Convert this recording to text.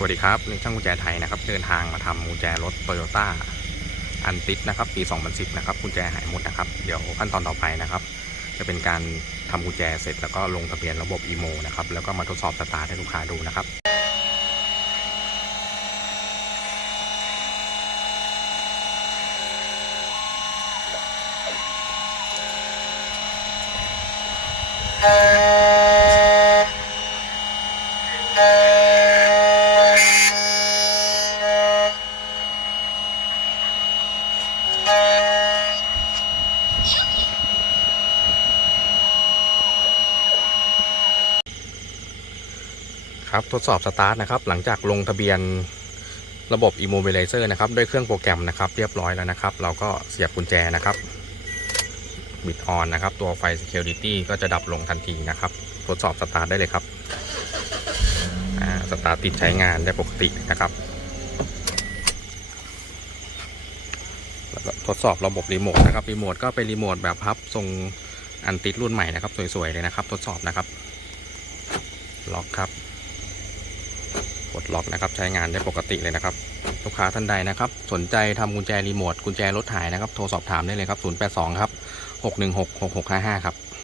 สวัสดีครับนี่ช่างกุญแจไทยนะครับ เดินทางมาทำกุญแจรถโตโยต้าอันติดนะครับ ปี 2010 นะครับกุญแจหายหมดนะครับ เดี๋ยวขั้นตอนต่อไปนะครับ จะเป็นการทำกุญแจเสร็จแล้วก็ลงทะเบียนระบบอีโมนะครับ แล้วก็มาทดสอบสตาร์ทให้ลูกค้าดูนะครับ ครับทดสอบสตาร์ทนะครับหลังจากลงทะเบียนระบบ Immobilizer นะครับด้วยเครื่องโปรแกรมนะครับเรียบร้อยแล้วนะครับ เราก็เสียบกุญแจนะครับบิดออนนะครับ ตัวไฟ Security ก็จะดับลงทันทีนะครับ ทดสอบสตาร์ทได้เลยครับสตาร์ทติดใช้งานได้ปกตินะครับแล้วก็ทดสอบระบบรีโมทนะครับรีโมทก็เป็นรีโมทแบบพับทรงอันติดรุ่นใหม่นะครับ สวยๆเลยนะครับ ทดสอบนะครับล็อกครับ กดล็อกนะครับใช้งานได้ปกติเลยนะครับ ลูกค้าท่านใดนะครับ สนใจทำกุญแจรีโมทกุญแจรถถ่ายนะครับ โทรสอบถามได้เลยครับ 082 ครับ 616 6655 ครับ